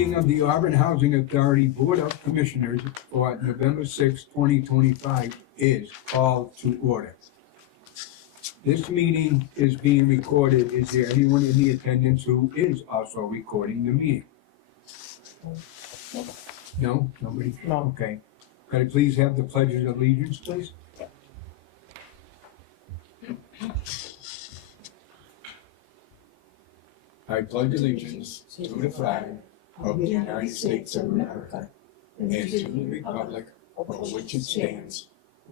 meeting of the Auburn Housing Authority Board of Commissioners for November 6, 2025 is called to order. This meeting is being recorded. Is there anyone in the attendance who is also recording the meeting? No? Nobody? No. Okay. Could I please have the pledge of allegiance, please? I pledge allegiance to the flag of the United States of America and to the republic for which it stands,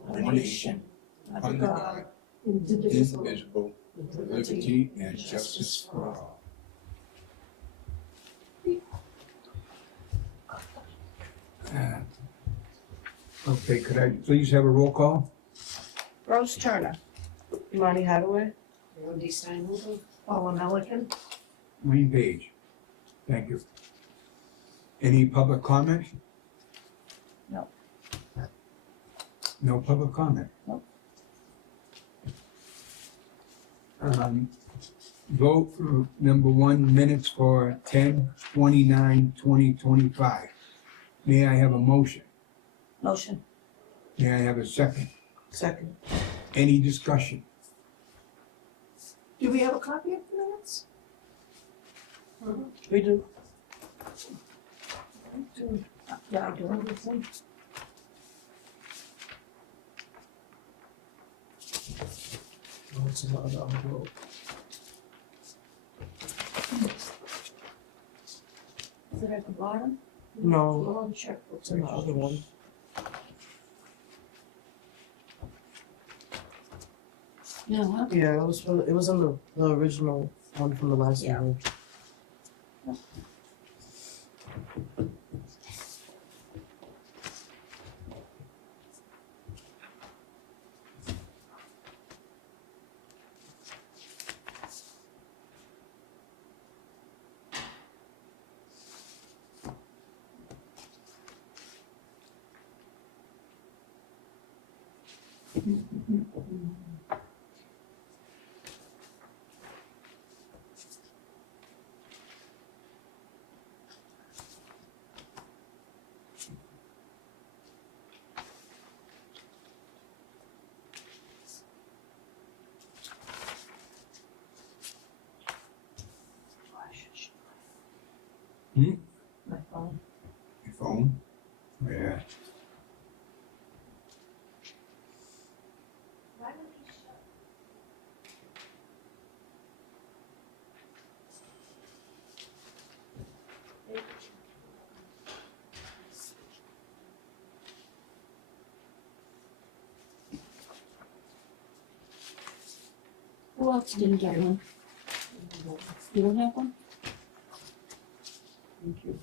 one nation, under God, indivisible, with liberty and justice for all. Okay, could I please have a roll call? Rose Turner. Imani Hathaway? Wendy Steinhuber. Paula Melican. Wayne Page. Thank you. Any public comment? No. No public comment? No. Vote for number 1, minutes for 10/29/2025. May I have a motion? Motion. May I have a second? Second. Any discussion? Do we have a copy of the minutes? We do. Yeah, I do everything. Oh, it's another envelope. Is it at the bottom? No, Well, check. it's in the other one. No, huh? Yeah, it was in the original one from the last Yeah. meeting. My phone. Your phone? Yeah. Who else didn't get one? You don't have one? Thank you.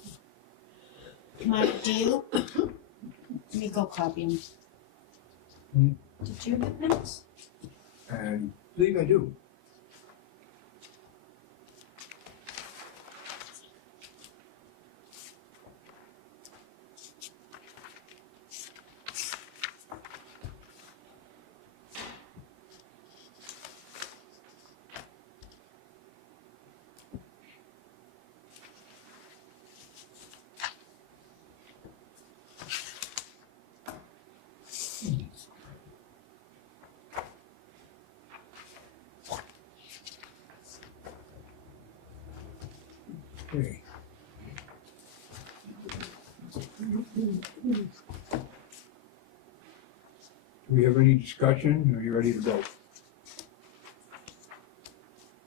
Mike, do you? Let me go copy them. Hmm. Did you get minutes? And I believe I do. Okay. Do we have any discussion? Are you ready to vote?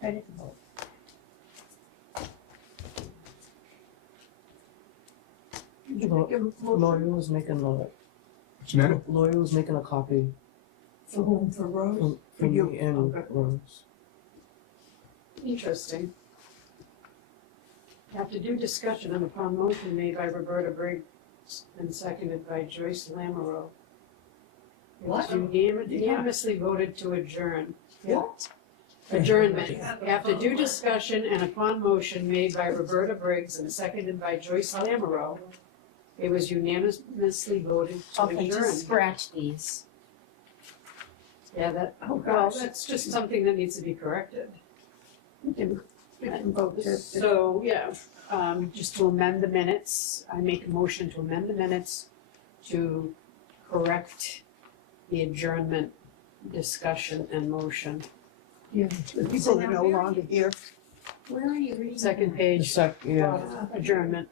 Ready to vote. Lawyer was making a What's the matter? lawyer was making a copy For whom? For Rose? for you. me and Okay. Rose. Interesting. After due discussion and upon motion made by Roberta Briggs and seconded by Joyce Lamoureux, it was What? unanimously voted to adjourn. What? Adjournment. After due discussion and upon motion made by Roberta Briggs and seconded by Joyce Lamoureux, it was unanimously voted to Okay, adjourn. just scratch these. Yeah, that, Oh, well, gosh. that's just something that needs to be corrected. We can We can vote to. So, yeah, just to amend the minutes, I make a motion to amend the minutes to correct the adjournment discussion and motion. Yeah, the people that are no longer here. Where are you reading? Second The page, yeah. adjournment.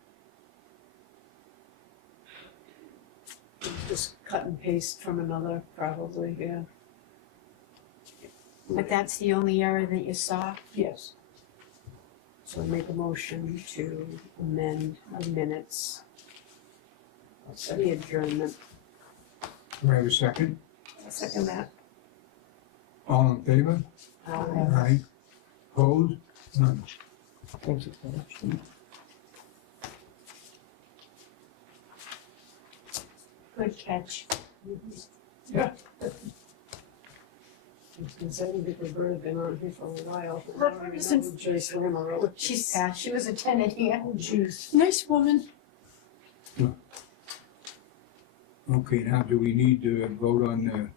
Just cut and paste from another, probably, yeah. But that's the only error that you saw? Yes. So I make a motion to amend the minutes. The adjournment. Do I have a second? I'll second that. All in favor? Aye. Opposed? None. Thank you. Good catch. Since I think Roberta been on here for a while. Roberta since- Joyce Lamoureux. She's passed, she was a tenant here. Oh, jeez. Nice woman. Okay, now do we need to vote on the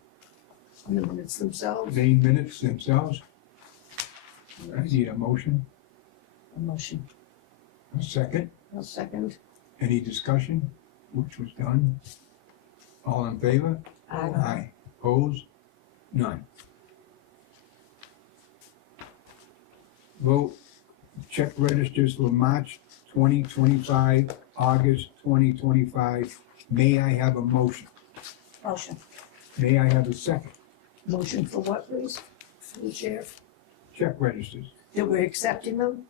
On the minutes themselves. main minutes themselves? I need a motion, A motion. a second. I'll second. Any discussion, which was done? All in favor? Aye. Opposed? None. Vote check registers for March 2025, August 2025. May I have a motion? Motion. May I have a second? Motion for what, please? For the chair. Check registers. That we're accepting them?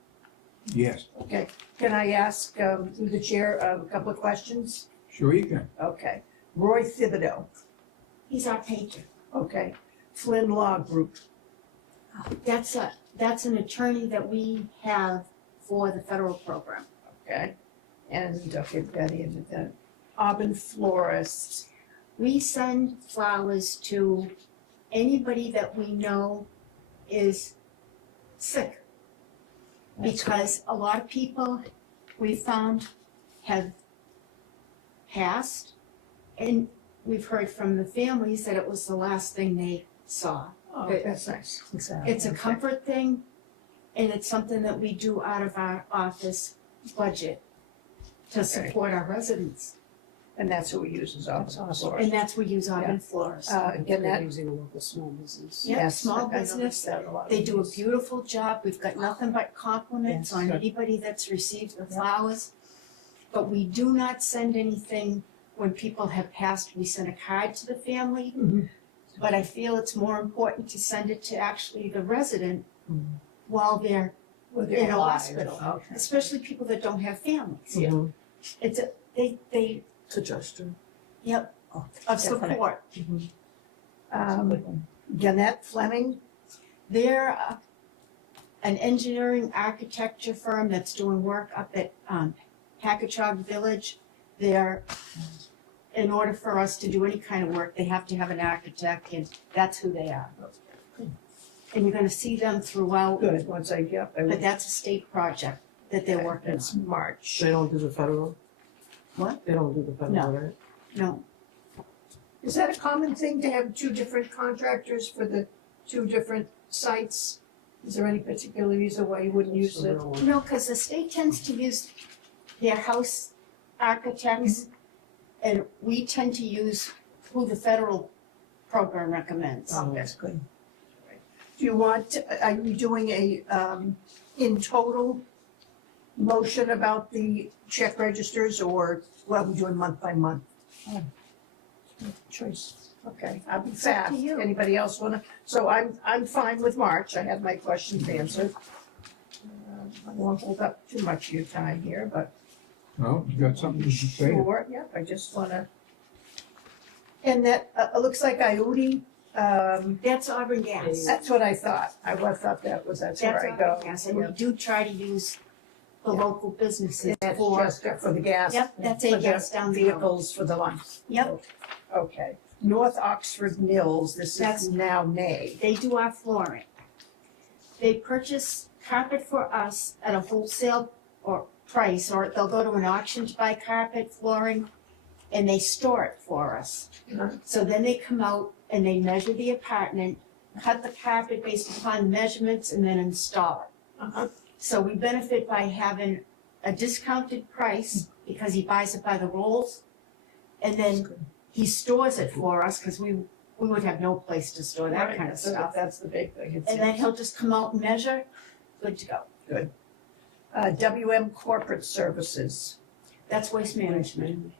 Yes, Okay. Can I ask, through the chair, a couple of questions? sure you can. Okay. Roy Thibodeau. He's our painter. Okay. Flynn Law Group. That's an attorney that we have for the federal program. Okay. And, okay, Betty and then Auburn Florist. We send flowers to anybody that we know is sick. Because a lot of people we found have passed, and we've heard from the families that it was the last thing they saw. Oh, that's nice. It's a comfort thing, and it's something that we do out of our office budget to support our residents. And that's who we use as Auburn Florist. And that's we use Auburn Florist. Again, that. Using a local small business. Yeah, Yes, small I noticed business. that a lot. They do a beautiful job. We've got nothing but compliments Yes. on anybody that's received the flowers. But we do not send anything when people have passed. We send a card to the family. Mhm. But I feel it's more important to send it to actually the resident while they're Well, they're in a alive. hospital, Okay. especially people that don't have families. Yeah. It's a, they, It's a gesture. yep, Oh, of definitely. support. Gannett Fleming. They're an engineering architecture firm that's doing work up at Packagug Village. They're, in order for us to do any kind of work, they have to have an architect, and that's who they are. And you're gonna see them throughout, Good, once I get, I but that's a state project that they're working It's on. March. They don't do the federal? What? They don't do the federal, right? No, Is that a common thing to have two different contractors for the two different sites? Is there any particular reason why you wouldn't use it? no, because the state tends to use their house architects, and we tend to use who the federal program recommends. Oh, that's good. Do you want, are you doing a, in total motion about the check registers, or, well, we're doing month by month? Choice. Okay, I'll be up to fast. you. Anybody else wanna, so I'm fine with March, I have my questions answered. I won't hold up too much of your time here, but Well, you got something to say? sure, yeah, I just wanna. And that, it looks like Iudi, That's Auburn Gas. that's what I thought, thought that was, that's That's where I go. Auburn Gas, and we do try to use the Yeah. local businesses That's for, just for the gas. yep, that's for a the gas down the road. Vehicles for the lunch. Yep, Okay. North Oxford Mills, this That's- is now May. they do our flooring. They purchase carpet for us at a wholesale or price, or they'll go to an auction to buy carpet, flooring, and they store it for us. Uh-huh. So then they come out and they measure the apartment, cut the carpet based upon measurements, and then install it. Uh-huh. So we benefit by having a discounted price because he buys it by the rolls. And then he stores it for us because we would have no place to store that kind of stuff. That's the big thing. And then he'll just come out and measure, good to go. WM Corporate Services. That's waste management.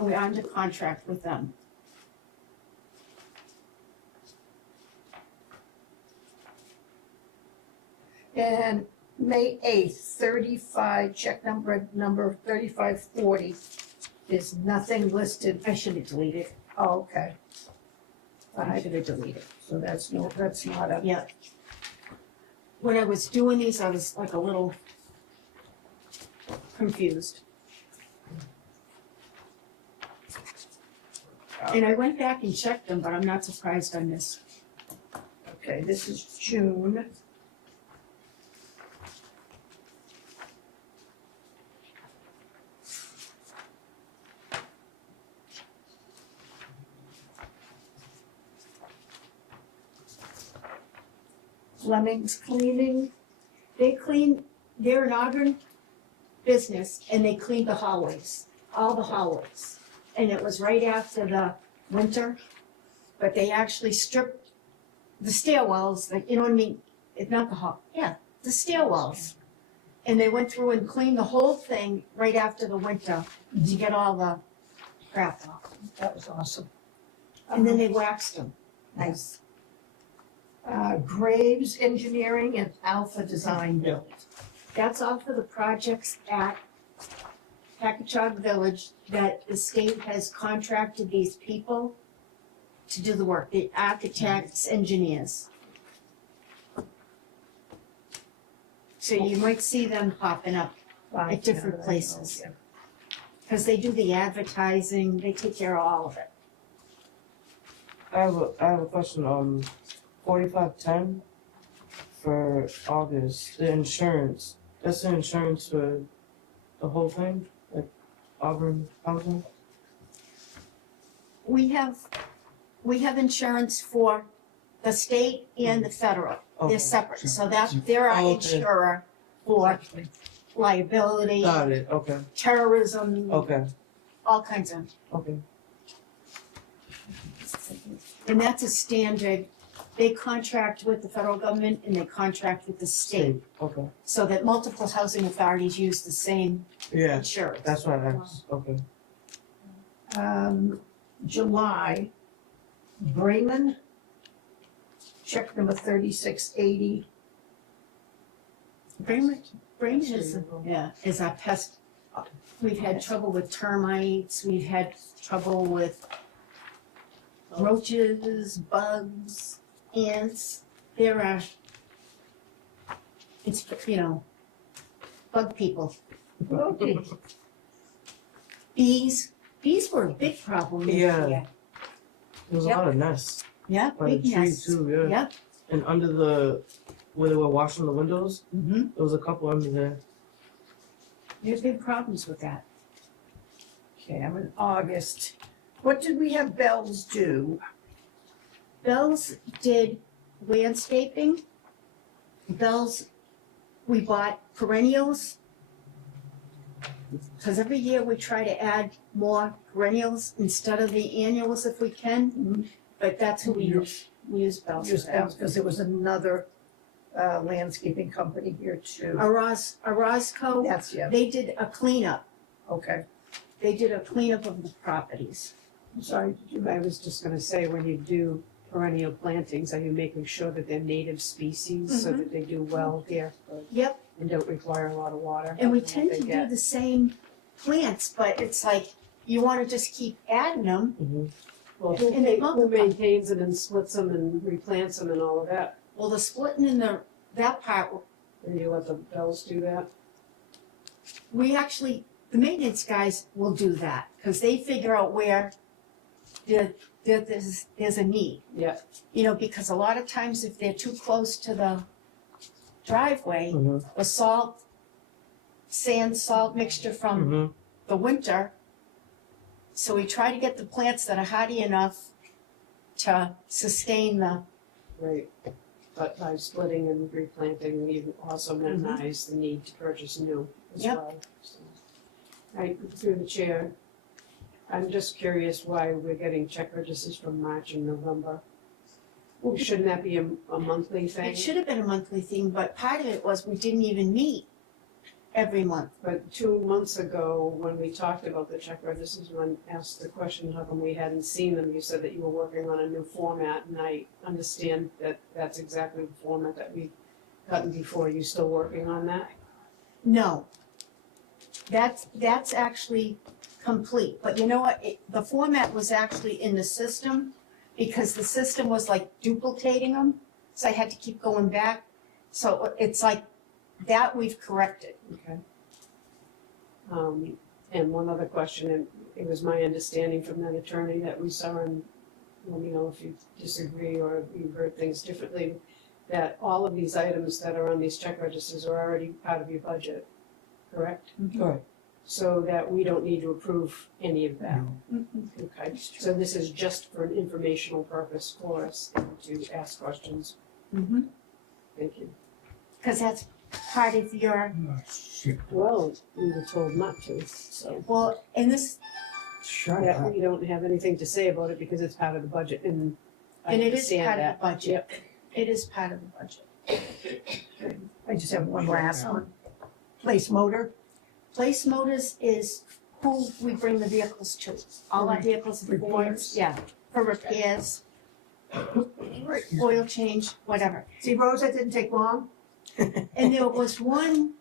We're under contract with them. And May 8th, 35, check number 3540. There's nothing listed. I should have deleted. Oh, okay. I should have deleted. So that's not a. Yeah. When I was doing these, I was like a little confused. And I went back and checked them, but I'm not surprised on this. Okay, this is June. Fleming's Cleaning. They're an Auburn business and they cleaned the hallways, all the hallways. And it was right after the winter, but they actually stripped the stairwells, like, you know what I mean? It's not the hall, yeah, the stairwells. And they went through and cleaned the whole thing right after the winter to get all the crap off. That was awesome. And then they waxed them. Nice. Graves Engineering and Alpha Design Build. That's all for the projects at Packagug Village that the state has contracted these people to do the work, the architects, engineers. So you might see them popping up at different places. Because they do the advertising, they take care of all of it. I have a question. 4510 for August. The insurance. That's the insurance for the whole thing, like Auburn housing. We have insurance for the state and the federal. Okay. They're separate, so they're our Okay. insurer for liability, Got it. Okay. terrorism, Okay. all kinds of. Okay. And that's a standard, they contract with the federal government and they contract with the state, Okay. so that multiple housing authorities use the same Yeah. insurance. That's what I asked. Okay. July, Bremen, check number 3680. Brain is our pest. We've had trouble with termites, we've had trouble with roaches, bugs, ants. There are, it's, bug people. Okay. Bees were a big problem this Yeah. year. There's a Yep. lot of nests Yeah, by the big tree nests. too. Yeah. Yep. And under where they were washing the windows, Mm-hmm. there was a couple under there. There's big problems with that. Okay, I'm in August. What did we have Bells do? Bell's did landscaping. Bell's, we bought perennials. Because every year we try to add more perennials instead of the annuals if we can. But that's who we use. We use Bell's. Just Bells, because there was another landscaping company here too. Orozco, That's, yeah, they did a cleanup. okay. They did a cleanup of the properties. I'm sorry, did you? I was just gonna say, when you do perennial plantings, are you making sure that they're native species so that they do well here Yep, and don't require a lot of water? and we What tend they to do get. the same plants, but it's like, you wanna just keep adding them. Mm-hmm. Well, and they who multiply. maintains them and splits them and replants them and all of that? Well, the splitting in that part, And you let the bells do that? we actually, the maintenance guys will do that, cause they figure out where there's a need. Yeah. Because a lot of times if they're too close to the driveway, Mm-hmm. the salt mixture from Mm-hmm. the winter. So we try to get the plants that are hardy enough to sustain the Right, but by splitting and replanting, we also minimize the need to purchase new as Yep. well. So, right, through the chair, I'm just curious why we're getting check registers from March and November. Shouldn't that be a monthly thing? It should have been a monthly thing, but part of it was we didn't even meet every month. But 2 months ago, when we talked about the check registers, when I asked the question, how come we hadn't seen them, you said that you were working on a new format, and I understand that that's exactly the format that we've gotten before. Are you still working on that? No. That's actually complete, but you know what, the format was actually in the system, because the system was like duplicating them, so I had to keep going back. So it's like, that we've corrected. Okay. And one other question, and it was my understanding from that attorney that we saw, and let me know if you disagree or you heard things differently, that all of these items that are on these check registers are already part of your budget, correct? Correct. So that we don't need to approve any of that. No. Okay, so this is just for an informational purpose for us to ask questions. Mm-hmm. Thank you. Because that's part of your, Oh, shit. Well, we were told not to, so. well, in this, Shut Yeah, up. we don't have anything to say about it because it's part of the budget, and I and it is understand part of that. the budget. It is part of the budget. I just have one last one. Place motor, Place motors is who we bring the vehicles to. All our vehicles, Repairs. yeah, for repairs, oil change, whatever. see, Rose, that didn't take long. And there was one,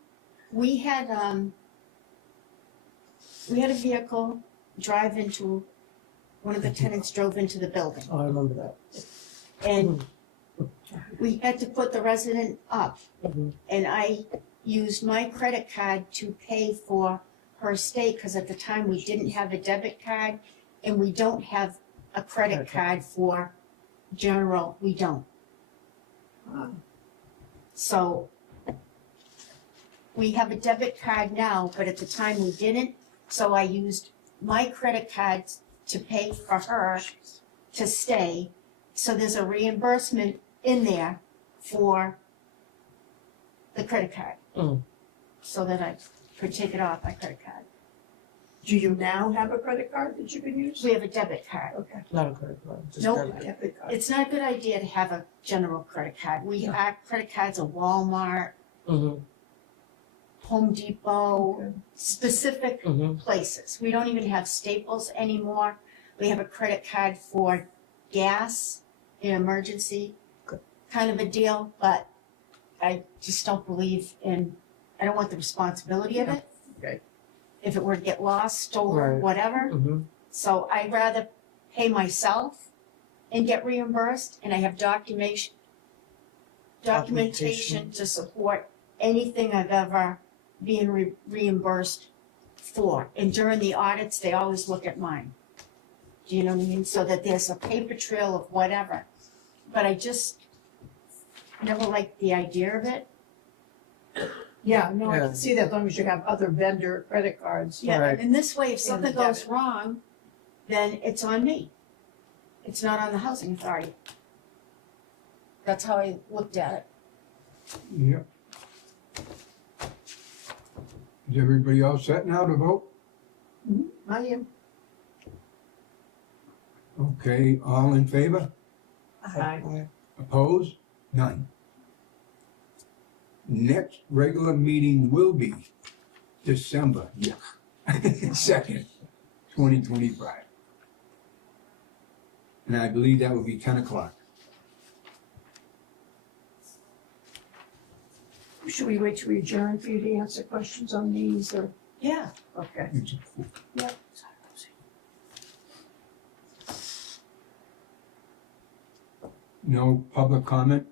we had a vehicle drive into, one of the tenants drove into the building. Oh, I remember that. And we had to put the resident up. Mhm. And I used my credit card to pay for her stay, because at the time we didn't have a debit card and we don't have a credit card for general, we don't. So we have a debit card now, but at the time we didn't, so I used my credit cards to pay for her to stay. So there's a reimbursement in there for the credit card. Mm. So that I could take it off my credit card. Do you now have a credit card that you can use? We have a debit card. Okay. Not a credit card, just Nope. debit. Debit card. It's not a good idea to have a general credit card. Our credit cards are Walmart, Mm-hmm, Home Depot, Okay. specific mm-hmm. places. We don't even have Staples anymore. We have a credit card for gas in emergency, kind of a deal, but I just don't believe in, I don't want the responsibility of it. Okay. If it were to get lost, stolen, Right. whatever. Mm-hmm. So I'd rather pay myself and get reimbursed, and I have documentation to support anything I've ever been reimbursed for. And during the audits, they always look at mine. Do you know what I mean? So that there's a paper trail of whatever. But I just never liked the idea of it. Yeah, no, I Yeah. can see that as long as you have other vendor credit cards. Yeah, Right. and this way, if And something the goes debit. wrong, then it's on me. It's not on the housing authority. That's how I looked at it. Yep. Is everybody all set now to vote? I am. Okay, all in favor? Aye. Opposed? None. Next regular meeting will be December 2nd, 2025. And I believe that will be 10 o'clock. Should we wait till we adjourn for you to answer questions on these or? Yeah. Okay. Yep. No public comment?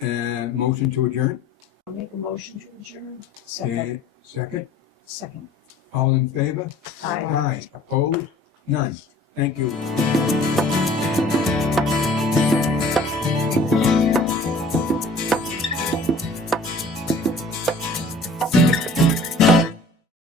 And motion to adjourn? I'll make a motion to adjourn. And second? Second. All in favor? Aye. Aye. Opposed? None. Thank you.